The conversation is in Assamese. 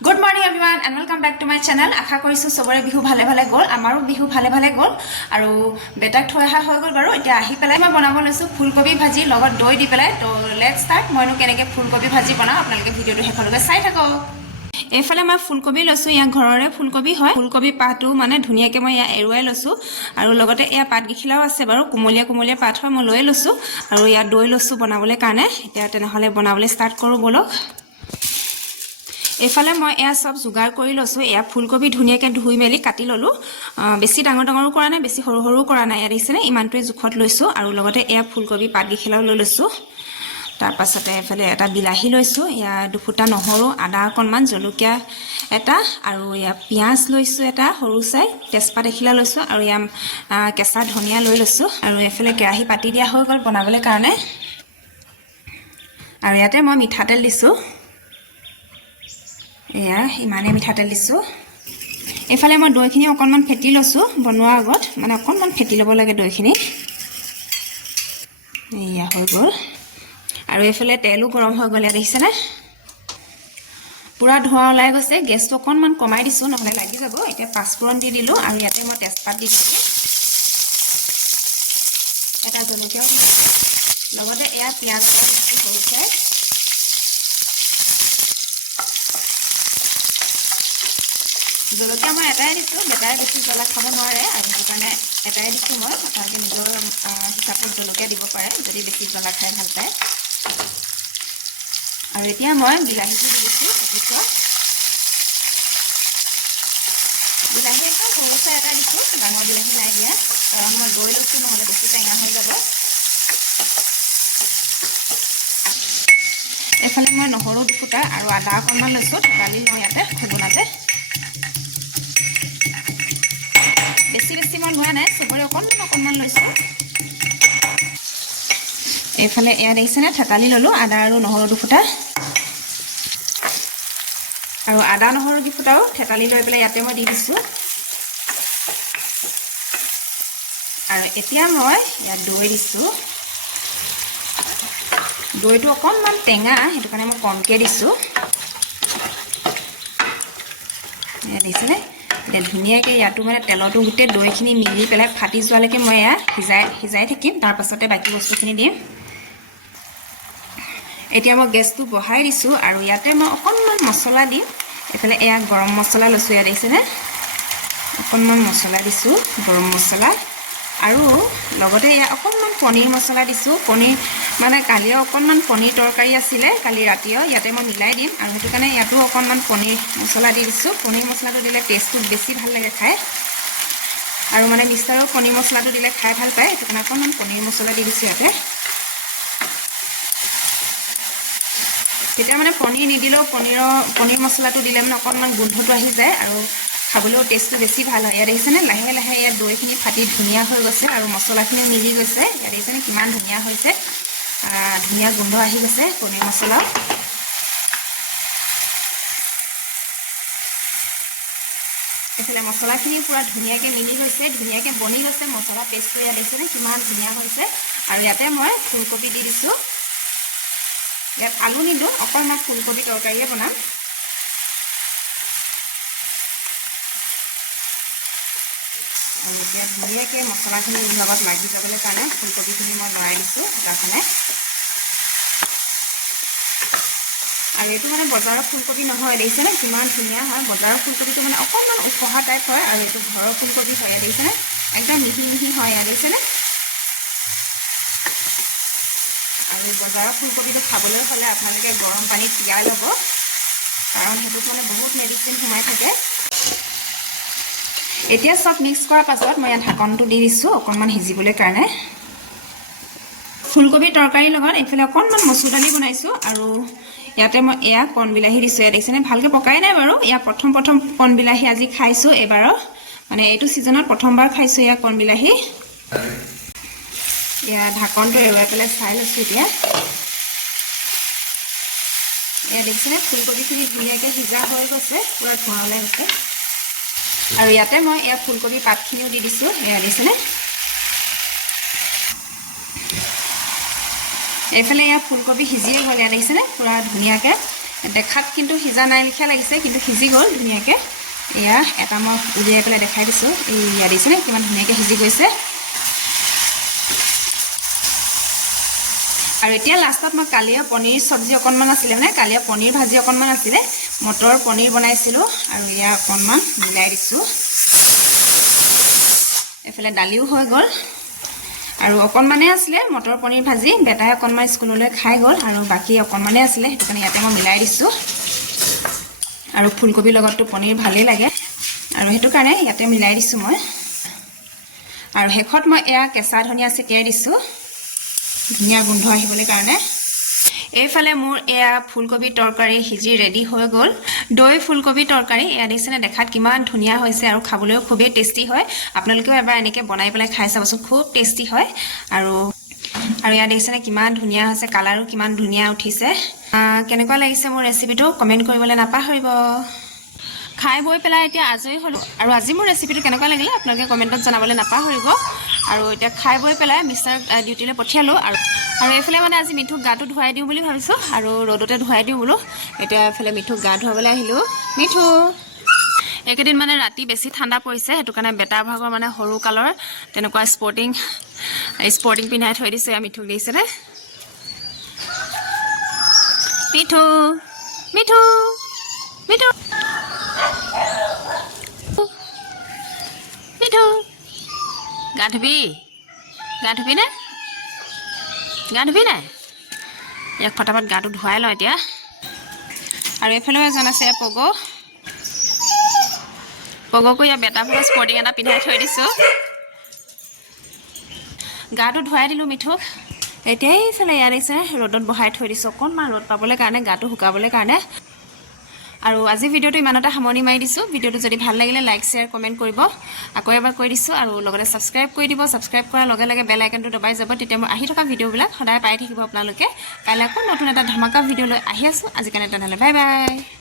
Good morning everyone and welcome back to my channel. আশা কৰিছো সবৰে বিহু ভালে ভালে গল আমাৰো বিহু ভালে ভালে গল আৰু বেটাক থৈ আহা হৈ গল বাৰু এতিয়া আহি পেলাই মই বনাব লৈছো ফুলকবি ভাজি লগত দৈ দি পেলাই তো লেটস স্টাৰ্ট মইনো কেনেকৈ ফুলকবি ভাজি বনাও আপোনালোকে ভিডিওটো শেষলৈকে চাই থাকক এফালে মই ফুলকবি লৈছো ইয়া ঘৰৰে ফুলকবি হয় ফুলকবি পাতটো মানে ধুনিয়াকৈ মই ইয়া এৰুৱাই লৈছো আৰু লগতে ইয়া পাত গিখিলাও আছে বাৰু কুমলীয়া কুমলীয়া পাত হয় মই লৈ লৈছো আৰু ইয়া দৈ লৈছো বনাবলৈ কাৰণে এতিয়া তেনেহলে বনাবলৈ ষ্টাৰ্ট কৰো বলক এফালে মই এয়া সব জুগাৰ কৰি লৈছো এয়া ফুলকবি ধুনিয়াকৈ ধুই মেলি কাটি ললো বেছি ডাঙৰ ডাঙৰো কৰা নাই বেছি সৰু সৰু কৰা নাই দেখিছেনে ইমানটোৱে জুখত লৈছো আৰু লগতে এয়া ফুলকবি পাত গিখিলাও লৈ লৈছো তাৰ পাছতে এফালে এটা বিলাহী লৈছো ইয়া দুফুটা নহৰু আদা অকণমান জলকীয়া এটা আৰু ইয়া পিয়াজ লৈছো এটা সৰু চাই তেজপাত এখিলা লৈছো আৰু ইয়া কেঁচা ধনিয়া লৈ লৈছো আৰু এফালে কেৰাহী পাতি দিয়া হৈ গল বনাবলৈ কাৰণে আৰু ইয়াতে মই মিঠাতেল দিছো এয়া ইমানে মিঠাতেল দিছো এফালে মই দৈখিনি অকণমান ফেটি লৈছো বনোৱাৰ আগত মানে অকণমান ফেটি ল'ব লাগে দৈখিনি এয়া হৈ গল আৰু এফালে তেলো গৰম হৈ গ'লে দেখিছেনে পুৰা ধোঁৱা ওলাই গৈছে গেছটো অকণমান কমাই দিছো নহলে লাগি যাব এতিয়া পাঁচফোৰণ দি দিলো আৰু ইয়াতে মই তেজপাত দি দিছো এটা জলকীয়া লগতে এয়া পিয়াজ সৰুকৈ জলকীয়া মই এটাই দিছো বেটাই বেছি জ্বলা খাব নোৱাৰে আৰু সেইকাৰণে এটাই দিছো মই আপোনালোকে নিজৰ হিচাপত জলকীয়া দিব পাৰে যদি বেছি জ্বলা খাই ভাল পায় আৰু এতিয়া মই বিলাহীটো দিছো বিলাহী একদম সৰুকৈ এটা দিছো ডাঙৰ বিলাহী নাই দিয়া কাৰণ মই দৈ লৈছো নহ'লে বেছি টেঙা হৈ যাব এইফালে মই নহৰু দুফুটা আৰু আদা অকণমান লৈছো কালি মই ইয়াতে খুগুনাতে বেছি বেছি মই লোৱা নাই সবৰে অকণমান লৈছো এইফালে এয়া দেখিছেনে থেতালি ললো আদা আৰু নহৰু দুফুটা আৰু আদা নহৰু দুফুটাও থেতালি লৈ পেলাই ইয়াতে মই দি দিছো আৰু এতিয়া মই ইয়াত দৈ দিছো দৈটো অকণমান টেঙা সেইটো কাৰণে মই কমকৈ দিছো এয়া দেখিছেনে এতিয়া ধুনীয়াকৈ ইয়াতো মানে তেলতো গোটেই দৈখিনি মিলি পেলাই ফাটি যোৱালৈকে মই এয়া সিজাই থাকিম তাৰ পাছতে বাকী বস্তুখিনি দিম এতিয়া মই গেছটো বঢ়াই দিছো আৰু ইয়াতে মই অকণমান মছলা দিম এফালে এয়া গৰম মছলা লৈছো ইয়াত দেখিছেনে অকণমান মছলা দিছো গৰম মছলা আৰু লগতে এয়া অকণমান পনীৰ মছলা দিছো পনীৰ মানে কালি অকণমান পনীৰ তৰকাৰী আছিলে কালি ৰাতিও ইয়াতে মই মিলাই দিম আৰু সেইটো কাৰণে ইয়াতো অকণমান পনীৰ মছলা দি দিছো পনীৰ মছলাটো দিলে টেষ্টটো বেছি ভাল লাগে খাই আৰু মানে মিষ্টাৰো পনীৰ মছলাটো দিলে খাই ভাল পায় সেইটো কাৰণে অকণমান পনীৰ মছলা দি দিছো ইয়াতে তেতিয়া মানে পনীৰ নিদিলেও পনীৰ মছলাটো দিলে মানে অকণমান গোন্ধটো আহি যায় আৰু খাবলৈও টেষ্টটো বেছি ভাল হয় ইয়াত দেখিছেনে লাহে লাহে ইয়াত দৈখিনি ফাটি ধুনীয়া হৈ গৈছে আৰু মছলাখিনিও মিলি গৈছে ইয়াত দেখিছেনে কিমান ধুনীয়া হৈছে ধুনীয়া গোন্ধ আহি গৈছে পনীৰ মছলা এইফালে মছলাখিনি পুৰা ধুনীয়াকৈ মিলি গৈছে ধুনীয়াকৈ বনি গৈছে মছলা পেষ্টটো ইয়াত দেখিছেনে কিমান ধুনীয়া হৈছে আৰু ইয়াতে মই ফুলকবি দি দিছোঁ ইয়াত আলু নিদিওঁ অকণমান ফুলকবি তৰকাৰীয়ে বনাম আৰু এতিয়া ধুনীয়াকৈ মছলাখিনি লগত লাগি যাবলৈ কাৰণে ফুলকবিখিনি মই লৰাই দিছোঁ তাৰকাৰণে আৰু এইটো মানে বজাৰৰ ফুলকবি নহয় দেখিছেনে কিমান ধুনীয়া হয় বজাৰৰ ফুলকবিটো মানে অকণমান উখহা টাইপ হয় আৰু এইটো ঘৰৰ ফুলকবি হয় ইয়াত দেখিছেনে একদম মিহি মিহি হয় ইয়াত দেখিছেনে আৰু বজাৰৰ ফুলকবিটো খাবলৈ হ'লে আপোনালোকে গৰম পানীত তিয়াই ল'ব কাৰণ সেইটোত মানে বহুত মেডিচিন সোমাই থাকে এতিয়া সব মিক্স কৰাৰ পাছত মই ইয়াত ঢাকনটো দি দিছোঁ অকণমান সিজিবলৈ কাৰণে ফুলকবি তৰকাৰীৰ লগত এইফালে অকণমান মচুৰ দালি বনাইছোঁ আৰু ইয়াতে মই এয়া কণ বিলাহী দিছোঁ ইয়াত দেখিছেনে ভালকৈ পকাই নাই বাৰু ইয়াত প্ৰথম কণ বিলাহী আজি খাইছোঁ এইবাৰৰ মানে এইটো ছিজনত প্ৰথমবাৰ খাইছোঁ এয়া কণ বিলাহী ইয়াত ঢাকনটো এৰুৱাই পেলাই চাই লৈছোঁ এতিয়া এয়া দেখিছেনে ফুলকবিখিনি ধুনীয়াকৈ সিজা হৈ গৈছে পুৰা ধোঁৱা ওলাই গৈছে আৰু ইয়াতে মই এয়া ফুলকবি পাতখিনিও দি দিছোঁ এয়া দেখিছেনে এইফালে ইয়াত ফুলকবি সিজিয়ে গ'ল ইয়াত দেখিছেনে পুৰা ধুনীয়াকৈ দেখাত কিন্তু সিজা নাই লিখা লাগিছে কিন্তু সিজি গ'ল ধুনীয়াকৈ এয়া এটা মই উলিয়াই পেলাই দেখাই দিছোঁ এয়া দিছেনে কিমান ধুনীয়াকৈ সিজি গৈছে আৰু এতিয়া লাষ্টত মই কালিয়া পনীৰ চব্জি অকণমান আছিলে মানে কালিয়া পনীৰ ভাজি অকণমান আছিলে মটৰ পনীৰ বনাইছিলোঁ আৰু এয়া অকণমান মিলাই দিছোঁ এফালে দালিও হৈ গ'ল আৰু অকণমানে আছিলে মটৰ পনীৰ ভাজি বেটাই অকণমান স্কুললৈ খাই গ'ল আৰু বাকী অকণমানে আছিলে সেইটো কাৰণে ইয়াতে মই মিলাই দিছোঁ আৰু ফুলকবিৰ লগততো পনীৰ ভালেই লাগে আৰু সেইটো কাৰণে ইয়াতে মিলাই দিছোঁ মই আৰু শেষত মই এয়া কেঁচা ধনিয়া ছিটিয়াই দিছোঁ ধুনীয়া গোন্ধ আহিবলৈ কাৰণে এইফালে মোৰ এয়া ফুলকবি তৰকাৰী সিজি ৰেডি হৈ গ'ল দৈ ফুলকবি তৰকাৰী এয়া দেখিছেনে দেখাত কিমান ধুনীয়া হৈছে আৰু খাবলৈও খুবেই টেষ্টি হয় আপোনালোকেও এবাৰ এনেকৈ বনাই পেলাই খাই চাবচোন খুব টেষ্টি হয় আৰু এয়া দেখিছেনে কিমান ধুনীয়া হৈছে কালাৰো কিমান ধুনীয়া উঠিছে কেনেকুৱা লাগিছে মোৰ ৰেচিপিটো কমেণ্ট কৰিবলৈ নাপাহৰিব খাই বৈ পেলাই এতিয়া আজৰি হ'লোঁ আৰু আজি মোৰ ৰেচিপিটো কেনেকুৱা লাগিলে আপোনালোকে কমেণ্টত জনাবলৈ নাপাহৰিব আৰু এতিয়া খাই বৈ পেলাই মিষ্টাৰ ডিউটিলৈ পঠিয়ালোঁ আৰু এইফালে মানে আজি মিঠুক গাটো ধুৱাই দিওঁ বুলি ভাবিছোঁ আৰু ৰ'দতে ধুৱাই দিওঁ বোলো এতিয়া এইফালে মিঠুক গা ধুৱাবলৈ আহিলোঁ মিঠু এইকেইদিন মানে ৰাতি বেছি ঠাণ্ডা পৰিছে সেইটো কাৰণে বেটাৰ ভাগৰ মানে সৰু কালৰ তেনেকুৱা স্পৰ্টিং পিন্ধাই থৈ দিছোঁ এয়া মিঠুক দেখিছেনে মিঠু মিঠু মিঠু মিঠু গা ধুবি নে গা ধুবি নাই ইয়াক ফটাফট গাটো ধুৱাই লওঁ এতিয়া আৰু এইফালেও এজন আছে পগকো ইয়াৰ বেটা ভাগৰ স্পৰ্টিং এটা পিন্ধাই থৈ দিছোঁ গাটো ধুৱাই দিলোঁ মিঠুক এতিয়া এইফালে ইয়াত আহিছে ৰ'দত বহাই থৈ দিছোঁ অকণমান ৰ'দ পাবলৈ কাৰণে গাটো শুকাবলৈ কাৰণে আৰু আজি ভিডিঅ'টো ইমানতে সামৰণি মাৰি দিছোঁ ভিডিঅ'টো যদি ভাল লাগিলে লাইক শ্বেয়াৰ কমেণ্ট কৰিব আকৌ এবাৰ কৈ দিছোঁ আৰু লগতে ছাবস্ক্ৰাইব কৰি দিব ছাবস্ক্ৰাইব কৰাৰ লগে লগে বেল আইকনটো দবাই যাব তেতিয়া মই আহি থকা ভিডিঅ'বিলাক সদায় পাই থাকিব আপোনালোকে কাইলৈ আকৌ নতুন এটা ধমাকা ভিডিঅ' লৈ আহি আছোঁ আজি কাৰণে তেনেহ'লে বাই বাই